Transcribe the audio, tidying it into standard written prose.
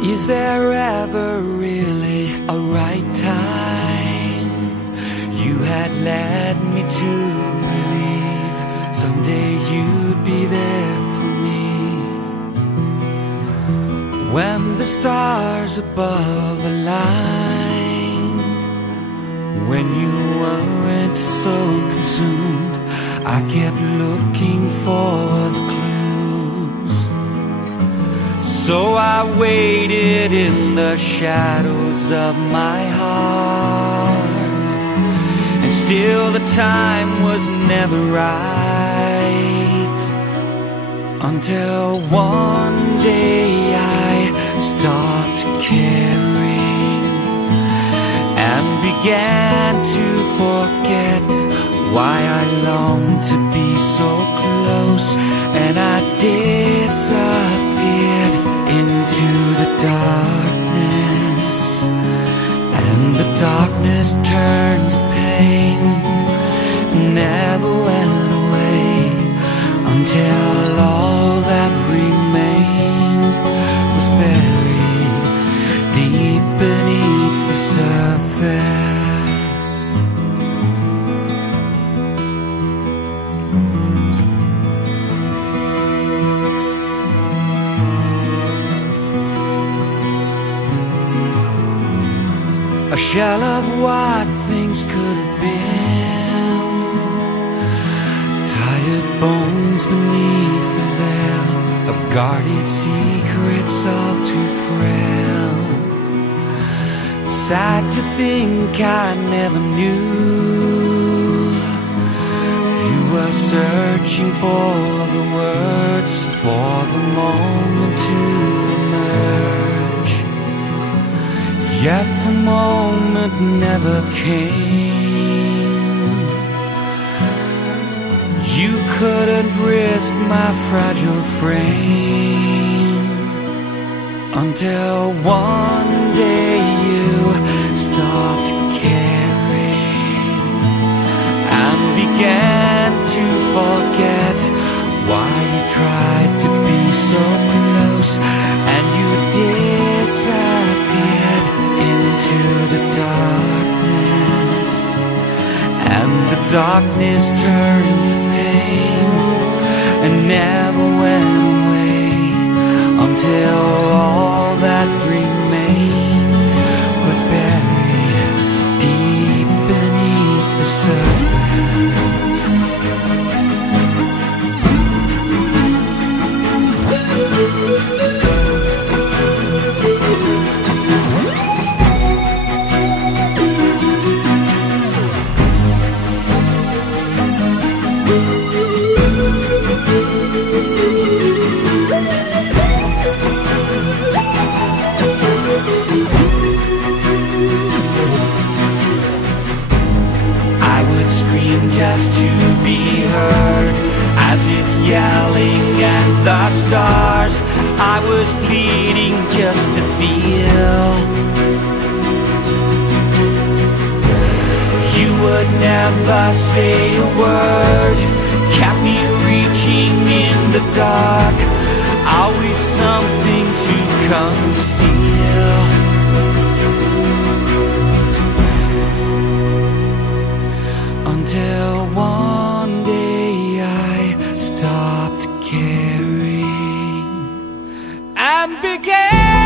Is there ever really a right time? You had led me to believe someday you'd be there for me. When the stars above aligned, when you weren't so consumed, I kept looking for the clues. So I waited in the shadows of my heart, and still the time was never right, until one day I stopped caring and began to forget why I longed to be so close, and I disappeared into the darkness, and the darkness turned to pain, never went away, until all that remained was buried deep beneath the surface. A shell of what things could have been, tired bones beneath the veil of guarded secrets all too frail. Sad to think I never knew you were searching for the words, for the moment to emerge. Yet the moment never came. You couldn't risk my fragile frame, until one day you stopped caring and began to forget why you tried to be so close, and you disappeared into the darkness, and the darkness turned to pain and never went away, until all that remained was buried deep beneath the surface. Scream just to be heard, as if yelling at the stars. I was pleading just to feel. You would never say a word, kept me reaching in the dark, always something to conceal. Until one day I stopped caring and began